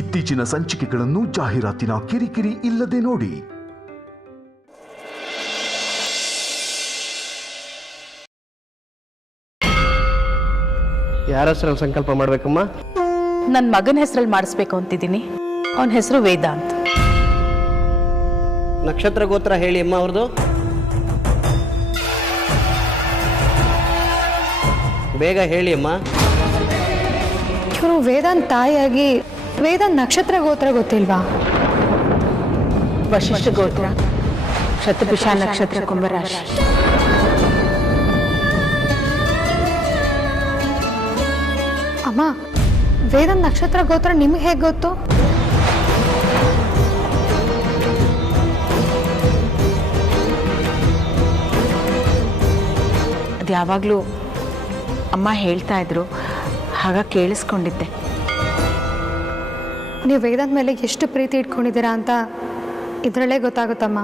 ಇತ್ತೀಚಿನ ಸಂಚಿಕೆಗಳನ್ನು ಜಾಹೀರಾತಿನ ಕಿರಿಕಿರಿ ಇಲ್ಲದೆ ನೋಡಿ. ಯಾರ ಹೆಸರಲ್ಲಿ ಸಂಕಲ್ಪ ಮಾಡಬೇಕಮ್ಮ? ನನ್ನ ಮಗನ ಹೆಸರಲ್ಲಿ ಮಾಡಿಸ್ಬೇಕು ಅಂತಿದ್ದೀನಿ. ಅವನ ಹೆಸರು ವೇದಾಂತ್. ನಕ್ಷತ್ರ ಗೋತ್ರ ಹೇಳಿ ಅಮ್ಮ ಅವ್ರದ್ದು. ಬೇಗ ಹೇಳಿ ಅಮ್ಮ. ಇವರು ವೇದಾಂತ್ ತಾಯಿಯಾಗಿ ವೇದಾಂತ್ ನಕ್ಷತ್ರ ಗೋತ್ರ ಗೊತ್ತಿಲ್ವಾ? ವಶಿಷ್ಠ ಗೋತ್ರ, ಶತಭಿಷ ನಕ್ಷತ್ರ, ಕುಂಭರಾಶಿ. ಅಮ್ಮ, ವೇದಾಂತ್ ನಕ್ಷತ್ರ ಗೋತ್ರ ನಿಮ್ಗೆ ಹೇಗೆ ಗೊತ್ತು? ಅದು ಯಾವಾಗಲೂ ಅಮ್ಮ ಹೇಳ್ತಾ ಇದ್ರು, ಆಗ ಕೇಳಿಸ್ಕೊಂಡಿದ್ದೆ. ನೀವು ವೇದಾಂತ್ ಮೇಲೆ ಎಷ್ಟು ಪ್ರೀತಿ ಇಟ್ಕೊಂಡಿದ್ದೀರಾ ಅಂತ ಇದರಲ್ಲೇ ಗೊತ್ತಾಗುತ್ತಮ್ಮ.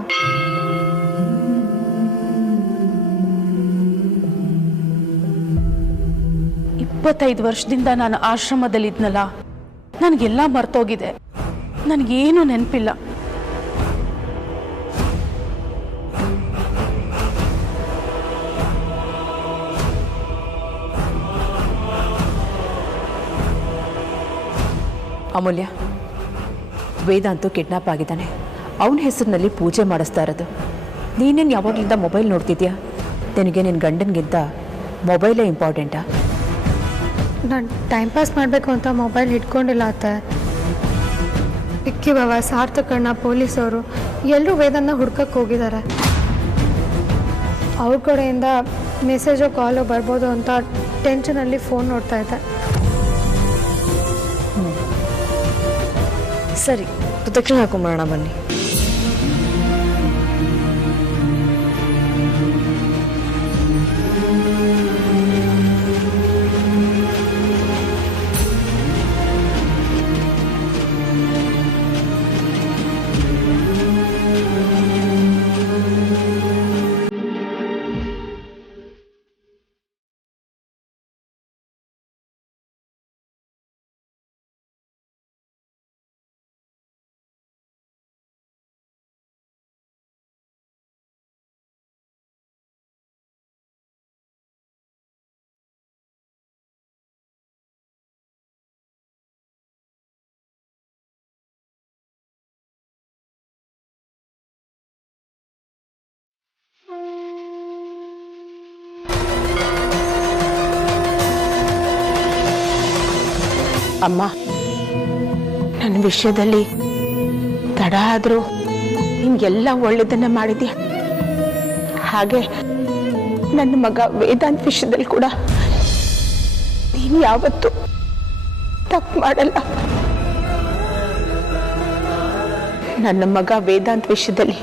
ಇಪ್ಪತ್ತೈದು ವರ್ಷದಿಂದ ನಾನು ಆಶ್ರಮದಲ್ಲಿದ್ನಲ್ಲ, ನನಗೆಲ್ಲ ಮರ್ತೋಗಿದೆ. ನನಗೇನು ನೆನಪಿಲ್ಲ. ಅಮೂಲ್ಯ, ವೇದಾಂತು ಕಿಡ್ನಾಪ್ ಆಗಿದ್ದಾನೆ. ಅವನ ಹೆಸರಿನಲ್ಲಿ ಪೂಜೆ ಮಾಡಿಸ್ತಾ ಇರೋದು. ನೀನೇನು ಯಾವಾಗಲಿಂದ ಮೊಬೈಲ್ ನೋಡ್ತಿದ್ಯಾ? ನಿನಗೆ ನಿನ್ನ ಗಂಡನಿಗಿಂತ ಮೊಬೈಲೇ ಇಂಪಾರ್ಟೆಂಟಾ? ನಾನು ಟೈಮ್ ಪಾಸ್ ಮಾಡಬೇಕು ಅಂತ ಮೊಬೈಲ್ ಇಟ್ಕೊಂಡಿಲ್ಲ ಅತ್ತೆ. ವಿಕ್ಕಿ ಬಾವ, ಸಾರ್ಥಕಣ್ಣ, ಪೊಲೀಸವರು ಎಲ್ಲರೂ ವೇದಾಂತನ ಹುಡ್ಕಕ್ಕೆ ಹೋಗಿದ್ದಾರೆ. ಅವ್ರ ಕಡೆಯಿಂದ ಮೆಸೇಜೋ ಕಾಲೋ ಬರ್ಬೋದು ಅಂತ ಟೆನ್ಷನಲ್ಲಿ ಫೋನ್ ನೋಡ್ತಾ ಇದ್ದೆ. ಸರಿ, ಪ್ರದಕ್ಷಿಣೆ ಹಾಕೊಂಬರೋಣ ಬನ್ನಿ. ಅಮ್ಮ, ನನ್ನ ವಿಷಯದಲ್ಲಿ ತಡ ಆದರೂ ನಿಮ್ಗೆಲ್ಲ ಒಳ್ಳೆಯದನ್ನ ಮಾಡಿದ್ಯಾ. ಹಾಗೆ ನನ್ನ ಮಗ ವೇದಾಂತ್ ವಿಷಯದಲ್ಲಿ ಕೂಡ ನೀನು ಯಾವತ್ತೂ ತಪ್ಪು ಮಾಡಲ್ಲ. ನನ್ನ ಮಗ ವೇದಾಂತ್ ವಿಷಯದಲ್ಲಿ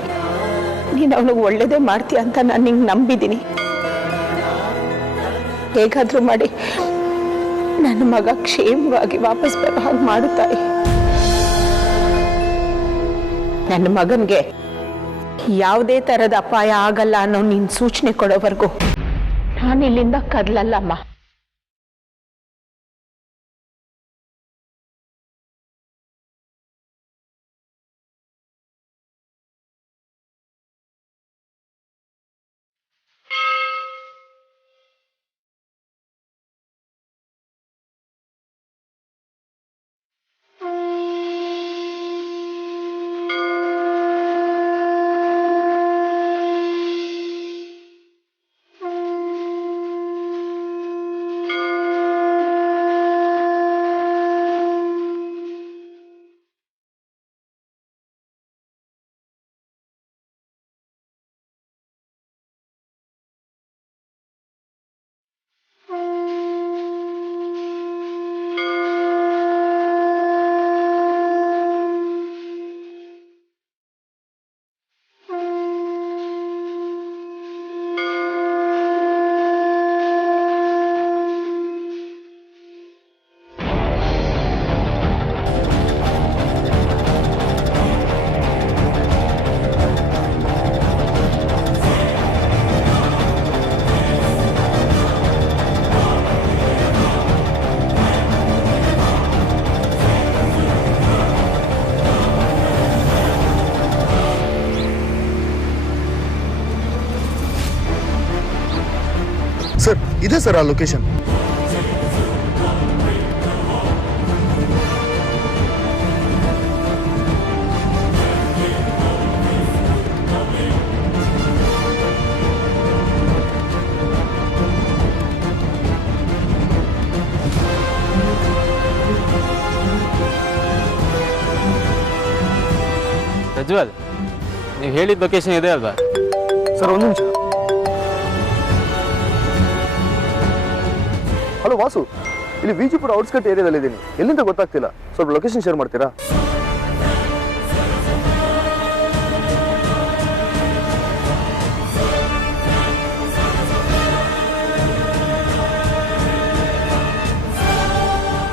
ನೀನು ಅವನಿಗೆ ಒಳ್ಳೇದೇ ಮಾಡ್ತೀಯ ಅಂತ ನಾನು ನಿಂಗೆ ನಂಬಿದ್ದೀನಿ. ಹೇಗಾದರೂ ಮಾಡಿ ನನ್ನ ಮಗ ಕ್ಷೇಮವಾಗಿ ವಾಪಸ್ ಬರೋ ಹಾಗೆ ಮಾಡುತ್ತಾಯಿ. ನನ್ನ ಮಗನ್ಗೆ ಯಾವುದೇ ತರದ ಅಪಾಯ ಆಗಲ್ಲ ಅನ್ನೋ ನೀನ್ ಸೂಚನೆ ಕೊಡೋವರೆಗೂ ನಾನು ಇಲ್ಲಿಂದ ಕದಲಲ್ಲಮ್ಮ. ಇದೆ ಸರ್ ಆ ಲೊಕೇಶನ್. ಪ್ರಜ್ವಲ್, ನೀವು ಹೇಳಿದ ಲೊಕೇಶನ್ ಇದೆ ಅಲ್ವಾ? ಸರ್ ಒಂದು ನಿಮಿಷ. ಹಲೋ ವಾಸು, ಇಲ್ಲಿ ವಿಜಿಪುರ ಔಟ್ಸ್ಕಟ್ ಏರಿಯಾದಲ್ಲಿ ಇದ್ದೀನಿ. ಎಲ್ಲಿಂದ ಗೊತ್ತಾಗ್ತಿಲ್ಲ, ಸ್ವಲ್ಪ ಲೊಕೇಶನ್ ಶೇರ್ ಮಾಡ್ತೀರಾ?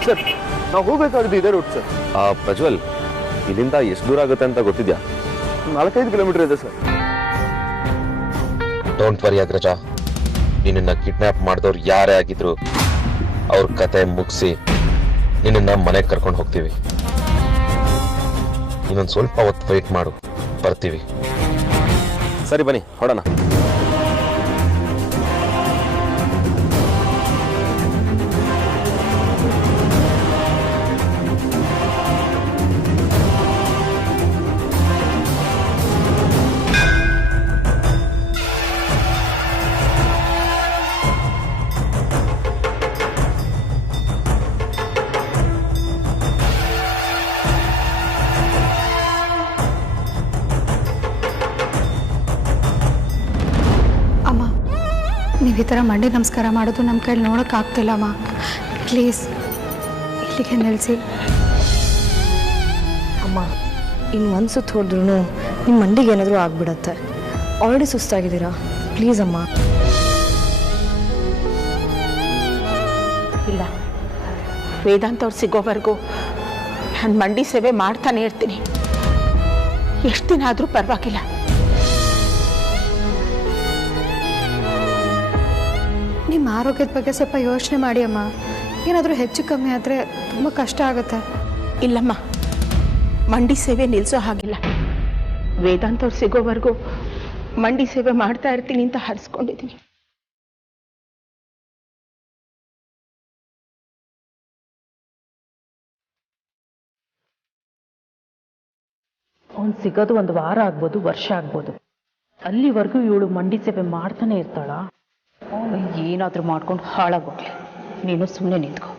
ಸರ್ ನಾವು ಹೋಗ್ಬೇಕಾಗಿದ್ದು ಇದೇ ರೂಟ್ ಸರ್. ಪ್ರಜ್ವಲ್, ಇಲ್ಲಿಂದ ಎಷ್ಟು ದೂರ ಆಗುತ್ತೆ ಅಂತ ಗೊತ್ತಿದ್ಯಾ? 4-5 ಕಿಲೋಮೀಟರ್ ಇದೆ ಸರ್. ಡೋಂಟ್ ವರಿ ಅಗ್ರಜ, ನಿನ್ನ ಕಿಡ್ನಾಪ್ ಮಾಡಿದವ್ರು ಯಾರೇ ಆಗಿದ್ರು ಅವ್ರ ಕತೆ ಮುಗಿಸಿ ನಿನ್ನ ಮನೆಗೆ ಕರ್ಕೊಂಡು ಹೋಗ್ತೀವಿ. ಇನ್ನೊಂದು ಸ್ವಲ್ಪ ಹೊತ್ತು ವೆಯ್ಟ್ ಮಾಡು, ಬರ್ತೀವಿ. ಸರಿ ಬನ್ನಿ ಹೊಡೋಣ. ನೀವು ಈ ಥರ ಮಂಡಿ ನಮಸ್ಕಾರ ಮಾಡೋದು ನಮ್ಮ ಕೈಲಿ ನೋಡೋಕ್ಕಾಗ್ತಿಲ್ಲಮ್ಮ. ಪ್ಲೀಸ್ ಇಲ್ಲಿಗೆ ನಿಲ್ಲಿಸಿ. ಅಮ್ಮ, ಇನ್ನು ಒಂದು ಸುತ್ತು ಹೊಡೆದ್ರೂ ನಿಮ್ಮ ಮಂಡಿಗೆ ಏನಾದರೂ ಆಗ್ಬಿಡತ್ತೆ. ಆಲ್ರೆಡಿ ಸುಸ್ತಾಗಿದ್ದೀರಾ, ಪ್ಲೀಸ್ ಅಮ್ಮ. ಇಲ್ಲ, ವೇದಾಂತ್ ಅವ್ರು ಸಿಗೋವರೆಗೂ ನಾನು ಮಂಡಿ ಸೇವೆ ಮಾಡ್ತಾನೆ ಇರ್ತೀನಿ. ಎಷ್ಟು ದಿನ ಆದರೂ ಪರವಾಗಿಲ್ಲ. ನಿಮ್ಮ ಆರೋಗ್ಯದ ಬಗ್ಗೆ ಸ್ವಲ್ಪ ಯೋಚನೆ ಮಾಡಿ ಅಮ್ಮ. ಏನಾದರೂ ಹೆಚ್ಚು ಕಮ್ಮಿ ಆದರೆ ತುಂಬ ಕಷ್ಟ ಆಗುತ್ತೆ. ಇಲ್ಲಮ್ಮ, ಮಂಡಿ ಸೇವೆ ನಿಲ್ಲಿಸೋ ಹಾಗಿಲ್ಲ. ವೇದಾಂತ್ ಅವ್ರು ಸಿಗೋವರೆಗೂ ಮಂಡಿ ಸೇವೆ ಮಾಡ್ತಾ ಇರ್ತೀನಿ ಅಂತ ಹರಿಸ್ಕೊಂಡಿದ್ದೀನಿ. ಅವ್ನು ಸಿಗೋದು 1 ವಾರ ಆಗ್ಬೋದು, ವರ್ಷ ಆಗ್ಬೋದು. ಅಲ್ಲಿವರೆಗೂ ಇವಳು ಮಂಡಿ ಸೇವೆ ಮಾಡ್ತಾನೆ ಇರ್ತಾಳ. ಏನಾದರೂ ಮಾಡ್ಕೊಂಡು ಹಾಳಾಗೋಗ್ಲಿ, ನೀನು ಸುಮ್ಮನೆ ನಿಂತ್ಕೋ.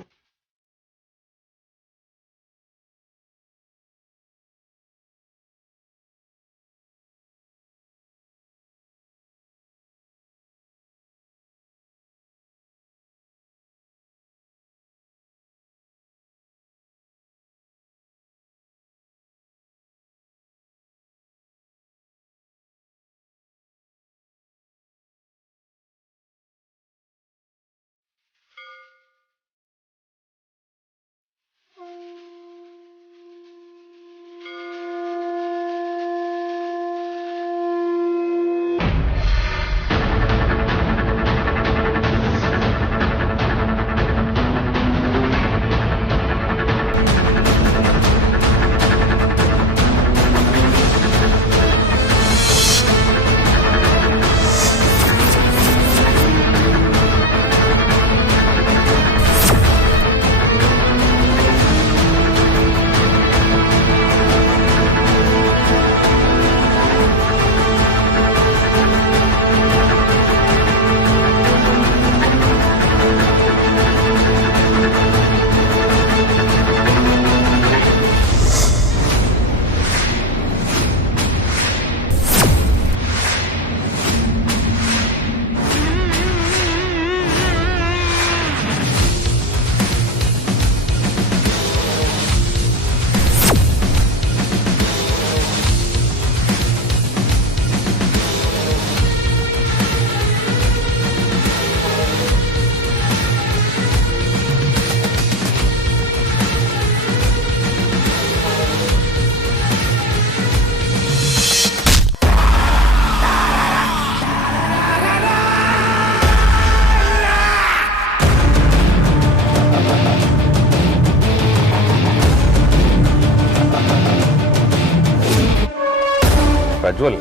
ಪ್ರಜ್ವಲ್,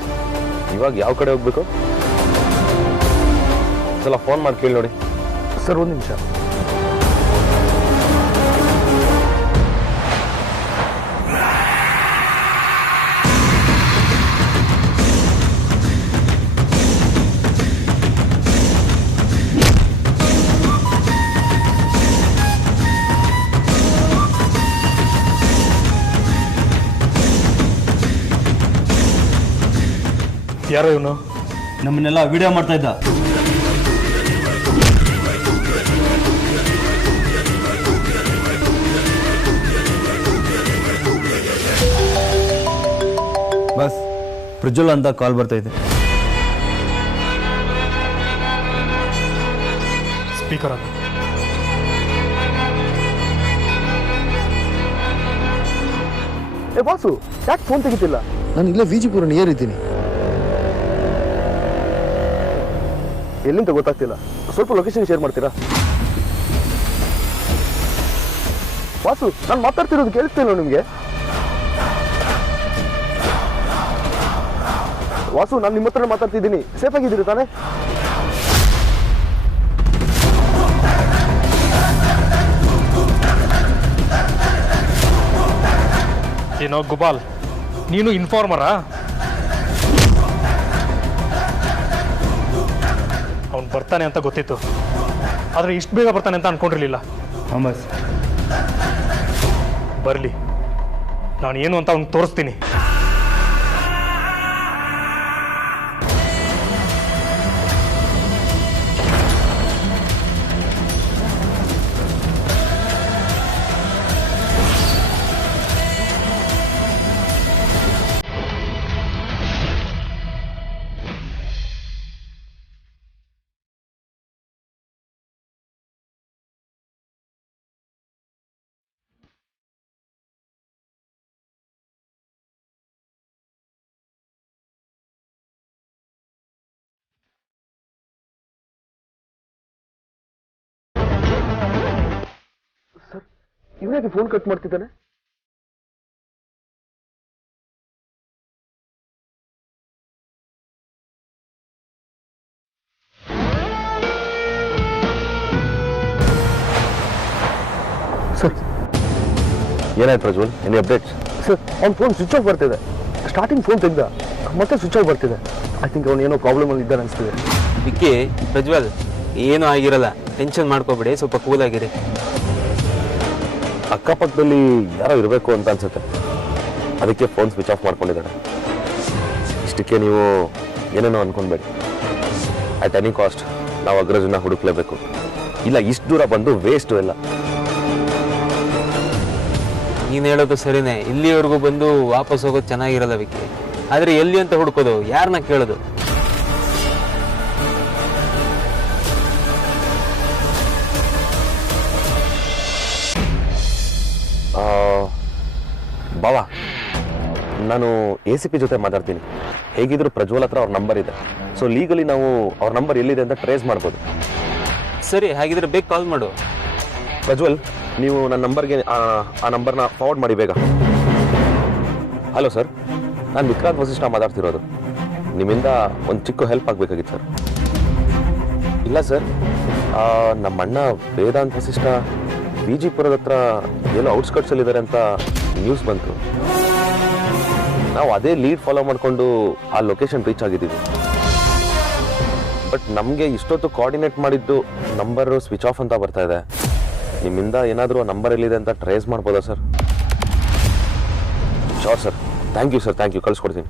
ಇವಾಗ ಯಾವ ಕಡೆ ಹೋಗ್ಬೇಕು? ಸಲ ಫೋನ್ ಮಾಡಿ ಕೇಳಿ ನೋಡಿ. ಸರ್ ಒಂದು ನಿಮಿಷ. ಯಾರೋ ಇವನು? ನಮ್ಮನ್ನೆಲ್ಲ ವಿಡಿಯೋ ಮಾಡ್ತಾ ಇದ್ದ. ಬಸ್ ಪ್ರಜ್ವಲ್ ಅಂತ ಕಾಲ್ ಬರ್ತಾ ಇದೆ. ಸ್ಪೀಕರ್ ಅದು. ಏ ಬಾಸು, ಯಾಕೆ ಫೋನ್ ತೆಗಿತಿಲ್ಲ? ನಾನು ಇಲ್ಲೇ ವಿಜಿಪುರ ನಿಯರ್ ಇದ್ದೀನಿ. ಎಲ್ಲಿಂದ ಗೊತ್ತಾಗ್ತಿಲ್ಲ, ಸ್ವಲ್ಪ ಲೊಕೇಶನ್ ಶೇರ್ ಮಾಡ್ತೀರಾ? ವಾಸು, ನಾನು ಮಾತಾಡ್ತಿರೋದು ಕೇಳಿಸ್ತಿಲ್ಲ ನಿಮಗೆ? ವಾಸು, ನಾನು ನಿಮ್ಮ ಹತ್ರ ಮಾತಾಡ್ತಿದ್ದೀನಿ, ಸೇಫ್ ಆಗಿದ್ದೀರಿ ತಾನೇ? ಏನೋ ಗುಬಾಲ್, ನೀನು ಇನ್ಫಾರ್ಮರಾ? ಅವ್ನು ಬರ್ತಾನೆ ಅಂತ ಗೊತ್ತಿತ್ತು, ಆದರೆ ಇಷ್ಟು ಬೇಗ ಬರ್ತಾನೆ ಅಂತ ಅನ್ಕೊಂಡಿರ್ಲಿಲ್ಲ. ಬಸ್ ಬರಲಿ, ನಾನು ಏನು ಅಂತ ಅವ್ನಿಗೆ ತೋರಿಸ್ತೀನಿ. ಸರ್, ಇವನಾಗಿ ಫೋನ್ ಕಟ್ ಮಾಡ್ತಿದ್ದಾನೆ? ಸರ್, ಏನಾಯ್ತು ಪ್ರಜ್ವಲ್? Any updates? ಸರ್, ಅವ್ನ ಫೋನ್ ಸ್ವಿಚ್ ಆಫ್ ಬರ್ತಿದೆ. ಸ್ಟಾರ್ಟಿಂಗ್ ಫೋನ್ ತೆಗ್ದ, ಮತ್ತೆ ಸ್ವಿಚ್ ಆಫ್ ಬರ್ತಿದೆ. ಐ ಥಿಂಕ್ ಅವ್ನು ಏನೋ ಪ್ರಾಬ್ಲಮಲ್ಲಿ ಇದ್ದಾನೆ ಅನಿಸ್ತಿದೆ. ವಿಕ್ಕಿ, ಪ್ರಜ್ವಲ್ ಏನೂ ಆಗಿರಲ್ಲ, ಟೆನ್ಷನ್ ಮಾಡ್ಕೋಬೇಡಿ, ಸ್ವಲ್ಪ ಕೂಲ್ ಆಗಿರಿ. ಅಕ್ಕಪಕ್ಕದಲ್ಲಿ ಯಾರೋ ಇರಬೇಕು ಅಂತ ಅನ್ಸುತ್ತೆ, ಅದಕ್ಕೆ ಫೋನ್ ಸ್ವಿಚ್ ಆಫ್ ಮಾಡ್ಕೊಂಡಿದ್ದಾನೆ. ಇಷ್ಟಕ್ಕೆ ನೀವು ಏನೇನೋ ಅನ್ಕೊಬೇಡಿ. ಅಟ್ ಎನಿ ಕಾಸ್ಟ್ ನಾವು ಅಗ್ರಜನ ಹುಡುಕ್ಲೇಬೇಕು. ಇಲ್ಲ, ಇಷ್ಟು ದೂರ ಬಂದು ವೇಸ್ಟು ಎಲ್ಲ. ನೀನು ಹೇಳೋದು ಸರಿನೇ, ಇಲ್ಲಿವರೆಗೂ ಬಂದು ವಾಪಸ್ ಹೋಗೋದು ಚೆನ್ನಾಗಿರಲ್ಲ ವಿಕ್ಕಿ. ಆದರೆ ಎಲ್ಲಿ ಅಂತ ಹುಡ್ಕೋದು, ಯಾರನ್ನ ಕೇಳೋದು? ಬಾವಾ, ನಾನು ACP ಜೊತೆ ಮಾತಾಡ್ತೀನಿ. ಹೇಗಿದ್ರು ಪ್ರಜ್ವಲ್ ಹತ್ರ ಅವ್ರ ನಂಬರ್ ಇದೆ, ಸೊ ಲೀಗಲಿ ನಾವು ಅವ್ರ ನಂಬರ್ ಎಲ್ಲಿದೆ ಅಂತ ಟ್ರೇಸ್ ಮಾಡ್ಬೋದು. ಸರಿ, ಹಾಗಿದ್ರೆ ಬೇಗ ಕಾಲ್ ಮಾಡು. ಪ್ರಜ್ವಲ್, ನೀವು ನನ್ನ ನಂಬರ್ಗೆ ಆ ನಂಬರ್ನ ಫಾರ್ವರ್ಡ್ ಮಾಡಿ ಬೇಗ. ಹಲೋ ಸರ್, ನಾನು ವಿಕ್ರಾಂತ್ ವಸಿಷ್ಠ ಮಾತಾಡ್ತಿರೋದು. ನಿಮ್ಮಿಂದ ಒಂದು ಚಿಕ್ಕ ಹೆಲ್ಪ್ ಆಗಬೇಕಾಗಿತ್ತು ಸರ್. ಇಲ್ಲ ಸರ್, ನಮ್ಮ ಅಣ್ಣ ವೇದಾಂತ್ ವಸಿಷ್ಠ ವಿಜಿಪುರದ ಹತ್ರ ಎಲ್ಲೋ ಔಟ್ಸ್ಕಟ್ಸಲ್ಲಿದ್ದಾರೆ ಅಂತ ನ್ಯೂಸ್ ಬಂತು. ನಾವು ಅದೇ ಲೀಡ್ ಫಾಲೋ ಮಾಡಿಕೊಂಡು ಆ ಲೊಕೇಶನ್ ರೀಚ್ ಆಗಿದ್ದೀವಿ. ಬಟ್ ನಮಗೆ ಇಷ್ಟೊತ್ತು ಕೋಆರ್ಡಿನೇಟ್ ಮಾಡಿದ್ದು ನಂಬರು ಸ್ವಿಚ್ ಆಫ್ ಅಂತ ಬರ್ತಾ ಇದೆ. ನಿಮ್ಮಿಂದ ಏನಾದರೂ ಆ ನಂಬರ್ ಎಲ್ಲಿದೆ ಅಂತ ಟ್ರೇಸ್ ಮಾಡ್ಬೋದಾ sir? Sure sir, thank you sir, thank you, ಕಳಿಸ್ಕೊಡ್ತೀನಿ.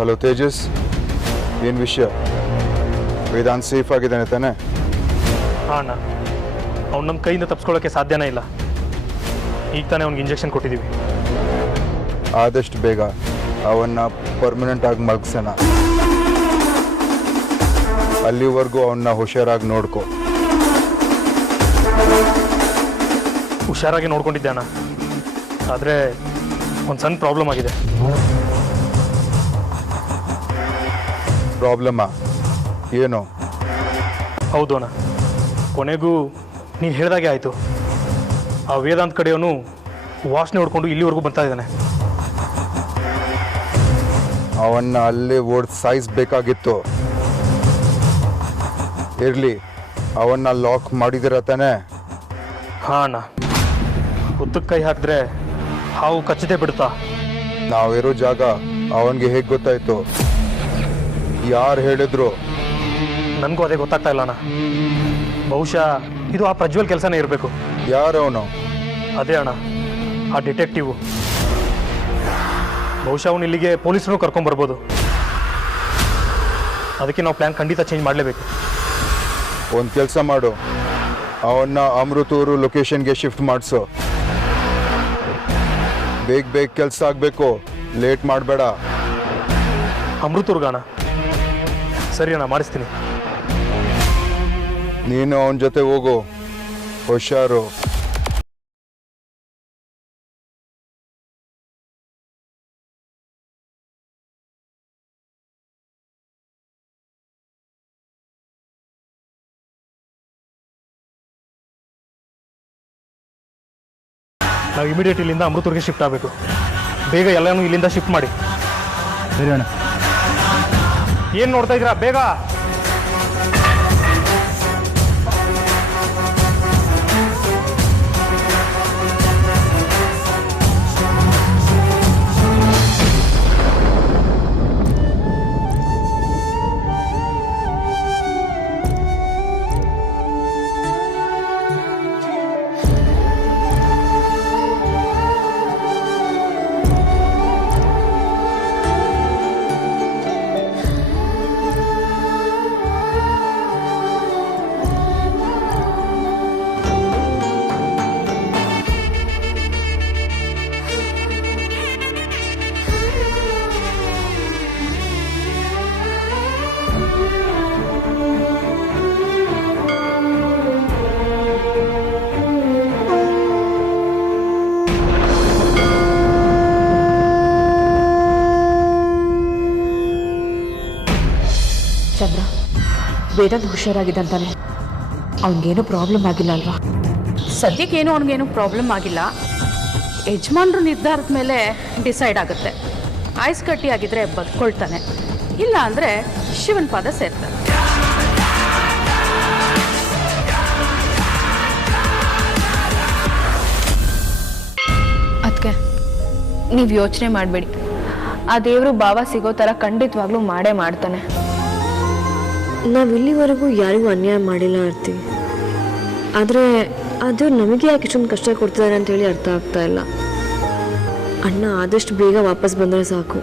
ಹಲೋ ತೇಜಸ್, ಏನು ವಿಷಯ? ವೇದಾಂತ್ ಸೇಫ್ ಆಗಿದ್ದಾನೆ ತಾನೆ? ಹಾಂ ಅಣ್ಣ, ಅವ್ನು ನಮ್ಮ ಕೈಯಿಂದ ತಪ್ಪಿಸ್ಕೊಳ್ಳೋಕ್ಕೆ ಸಾಧ್ಯನೇ ಇಲ್ಲ. ಈಗ ತಾನೇ ಅವ್ನಿಗೆ ಇಂಜೆಕ್ಷನ್ ಕೊಟ್ಟಿದ್ದೀವಿ. ಆದಷ್ಟು ಬೇಗ ಅವನ್ನ ಪರ್ಮನೆಂಟ್ ಆಗಿ ಮಲಗಿಸೋಣ. ಅಲ್ಲಿವರೆಗೂ ಅವನ್ನ ಹುಷಾರಾಗಿ ನೋಡ್ಕೊ. ಹುಷಾರಾಗಿ ನೋಡ್ಕೊಂಡಿದ್ದೆ ಅಣ್ಣ, ಆದರೆ ಒಂದು ಸಣ್ಣ ಪ್ರಾಬ್ಲಮ್ ಆಗಿದೆ. ಪ್ರಾಬ್ಲಮ್ಮಾ ಏನು? ಹೌದು ಅಣ್ಣ, ಕೊನೆಗೂ ನೀನು ಹೇಳ್ದಾಗೆ ಆಯಿತು. ಆ ವೇದಾಂತ್ ಕಡೆಯವನು ವಾಸನೆ ಹೊಡ್ಕೊಂಡು ಇಲ್ಲಿವರೆಗೂ ಬರ್ತಾ ಇದ್ದಾನೆ. ಅವನ್ನ ಅಲ್ಲೇ ಓಡ್ ಸಾಯಿಸ್ಬೇಕಾಗಿತ್ತು. ಇರಲಿ, ಅವನ್ನ ಲಾಕ್ ಮಾಡಿದಿರ ತಾನೆ? ಹಾಂ ಅಣ್ಣ, ಹುತ್ತಕ್ಕೆ ಕೈ ಹಾಕಿದ್ರೆ ಹಾವು ಕಚ್ಚದೆ ಬಿಡ್ತಾ. ನಾವಿರೋ ಜಾಗ ಅವನಿಗೆ ಹೇಗೆ ಗೊತ್ತಾಯ್ತು? ಯಾರು ಹೇಳಿದ್ರು? ನನಗೂ ಅದೇ ಗೊತ್ತಾಗ್ತಾ ಇಲ್ಲ ಅಣ್ಣ. ಬಹುಶಃ ಇದು ಆ ಪ್ರಜ್ವಲ್ ಕೆಲಸನೇ ಇರಬೇಕು. ಯಾರವನು? ಅದೇ ಅಣ್ಣ, ಆ ಡಿಟೆಕ್ಟಿವು. ಬಹುಶಃ ಅವನು ಇಲ್ಲಿಗೆ ಪೊಲೀಸರು ಕರ್ಕೊಂಬರ್ಬೋದು. ಅದಕ್ಕೆ ನಾವು ಪ್ಲ್ಯಾನ್ ಖಂಡಿತ ಚೇಂಜ್ ಮಾಡಲೇಬೇಕು. ಒಂದು ಕೆಲಸ ಮಾಡು, ಅವನ್ನ ಅಮೃತೂರು ಲೊಕೇಶನ್ಗೆ ಶಿಫ್ಟ್ ಮಾಡಿಸು. ಬೇಗ ಕೆಲಸ ಆಗಬೇಕು, ಲೇಟ್ ಮಾಡಬೇಡ. ಅಮೃತೂರ್ಗಾಣ? ಸರಿ ಅಣ್ಣ, ಮಾಡಿಸ್ತೀನಿ. ನೀನು ಅವನ ಜೊತೆ ಹೋಗು, ಹುಷಾರು. ನಾವು ಇಮಿಡಿಯೇಟ್ ಇಲ್ಲಿಂದ ಅಮೃತೂರ್ಗೆ ಶಿಫ್ಟ್ ಆಗಬೇಕು. ಬೇಗ ಎಲ್ಲನೂ ಇಲ್ಲಿಂದ ಶಿಫ್ಟ್ ಮಾಡಿ. ಸರಿ ಅಣ್ಣ. ಏನು ನೋಡ್ತಾ ಇದ್ದೀರಾ? ಬೇಗ. ಚಂದ್ರ, ವೇದಾಂತ್ ಹುಷಾರಾಗಿದ್ದಂತಾನೆ? ಅವನಿಗೇನು ಪ್ರಾಬ್ಲಮ್ ಆಗಿಲ್ಲ ಅಲ್ವಾ? ಸದ್ಯಕ್ಕೇನು ಅವನಿಗೇನು ಪ್ರಾಬ್ಲಮ್ ಆಗಿಲ್ಲ. ಯಜಮಾನ್ರು ನಿರ್ಧಾರದ ಮೇಲೆ ಡಿಸೈಡ್ ಆಗುತ್ತೆ. ಐಸ್ ಕಟ್ಟಿ ಆಗಿದ್ರೆ ಬದುಕೊಳ್ತಾನೆ, ಇಲ್ಲ ಅಂದರೆ ಶಿವನ ಪಾದ ಸೇರ್ತಾನೆ. ಅದಕ್ಕೆ ನೀವು ಯೋಚನೆ ಮಾಡಬೇಡಿ. ಆ ದೇವರು ಭಾವ ಸಿಗೋ ಥರ ಖಂಡಿತವಾಗ್ಲೂ ಮಾಡೇ ಮಾಡ್ತಾನೆ. ನಾವು ಇಲ್ಲಿವರೆಗೂ ಯಾರಿಗೂ ಅನ್ಯಾಯ ಮಾಡಿಲ್ಲ ಇರ್ತೀವಿ, ಆದರೆ ಅದು ನಮಗೆ ಯಾಕೆ ಇಷ್ಟೊಂದು ಕಷ್ಟ ಕೊಡ್ತಿದ್ದಾರೆ ಅಂತೇಳಿ ಅರ್ಥ ಆಗ್ತಾ ಇಲ್ಲ. ಅಣ್ಣ ಆದಷ್ಟು ಬೇಗ ವಾಪಸ್ ಬಂದರೆ ಸಾಕು.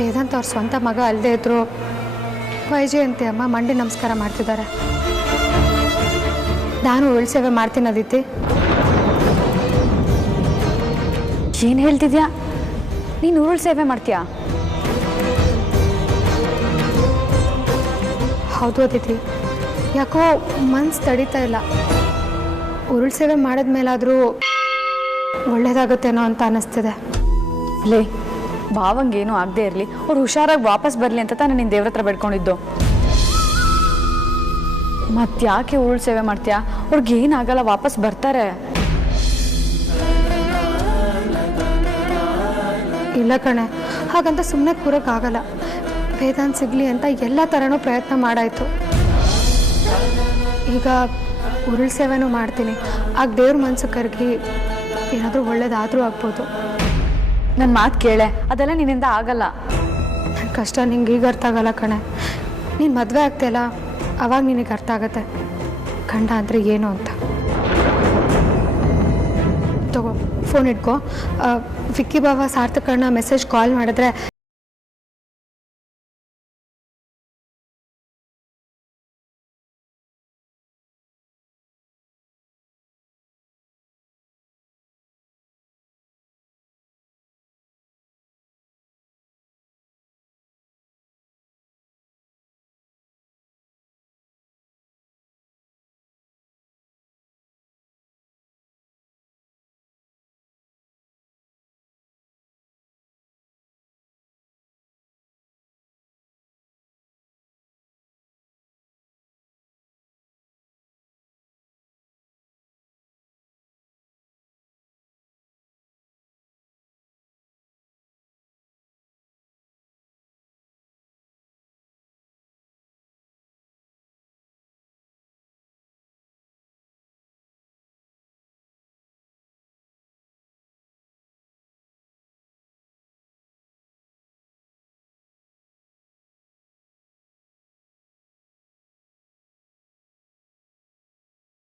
ವೇದಾಂತ್ ಅವ್ರ ಸ್ವಂತ ಮಗ ಅಲ್ಲದೆ ಇದ್ರು ವೈಜಯಂತಿ ಅಮ್ಮ ಮಂಡಿ ನಮಸ್ಕಾರ ಮಾಡ್ತಿದ್ದಾರೆ. ನಾನು ಉಳ್ ಸೇವೆ ಮಾಡ್ತೀನಿ ಅದಿತಿ. ಏನು ಹೇಳ್ತಿದ್ಯಾ? ನೀನು ಉರುಳು ಸೇವೆ ಮಾಡ್ತೀಯಾ? ಹೌದು ಅದಿತಿ, ಯಾಕೋ ಮನ್ಸು ತಡೀತಾ ಇಲ್ಲ. ಉರುಳು ಸೇವೆ ಮಾಡಿದ್ಮೇಲಾದರೂ ಒಳ್ಳೇದಾಗುತ್ತೇನೋ ಅಂತ ಅನ್ನಿಸ್ತಿದೆ. ಲೇ, ಭಾವಂಗೇನು ಆಗದೆ ಇರಲಿ, ಅವ್ರು ಹುಷಾರಾಗಿ ವಾಪಸ್ ಬರಲಿ ಅಂತ ತಾನು ನಿನ್ನ ದೇವ್ರ ಹತ್ರ ಬೇಡ್ಕೊಂಡಿದ್ದು. ಮತ್ತ್ಯಾಕೆ ಉರುಳು ಸೇವೆ ಮಾಡ್ತೀಯಾ? ಅವ್ರಿಗೇನಾಗಲ್ಲ, ವಾಪಸ್ ಬರ್ತಾರೆ. ಇಲ್ಲ ಕಣೆ, ಹಾಗಂತ ಸುಮ್ಮನೆ ಕೂರೋಕ್ಕಾಗಲ್ಲ. ವೇದಾಂತ್ ಸಿಗಲಿ ಅಂತ ಎಲ್ಲ ಥರನೂ ಪ್ರಯತ್ನ ಮಾಡಾಯಿತು. ಈಗ ಉರುಳು ಸೇವೆನೂ ಮಾಡ್ತೀನಿ. ಆಗ ದೇವ್ರ ಮನಸ್ಸು ಕರಗಿ ಏನಾದರೂ ಒಳ್ಳೇದಾದರೂ ಆಗ್ಬೋದು. ನನ್ನ ಮಾತು ಕೇಳೆ, ಅದೆಲ್ಲ ನಿನ್ನಿಂದ ಆಗಲ್ಲ. ನನ್ನ ಕಷ್ಟ ನಿಂಗೆ ಈಗ ಅರ್ಥ ಆಗಲ್ಲ ಕಣೆ. ನೀನು ಮದುವೆ ಆಗ್ತಿಯಲ್ಲ, ಅವಾಗ ನಿನಗೆ ಅರ್ಥ ಆಗುತ್ತೆ ಗಂಡ ಅಂದರೆ ಏನು ಅಂತ. ತಗೋ, ಫೋನ್ ಇಟ್ಕೋ. ವಿಕ್ಕಿ ಬಾವ ಸಾರ್ಥಕಣ್ಣ ಮೆಸೇಜ್ ಕಾಲ್ ಮಾಡಿದ್ರೆ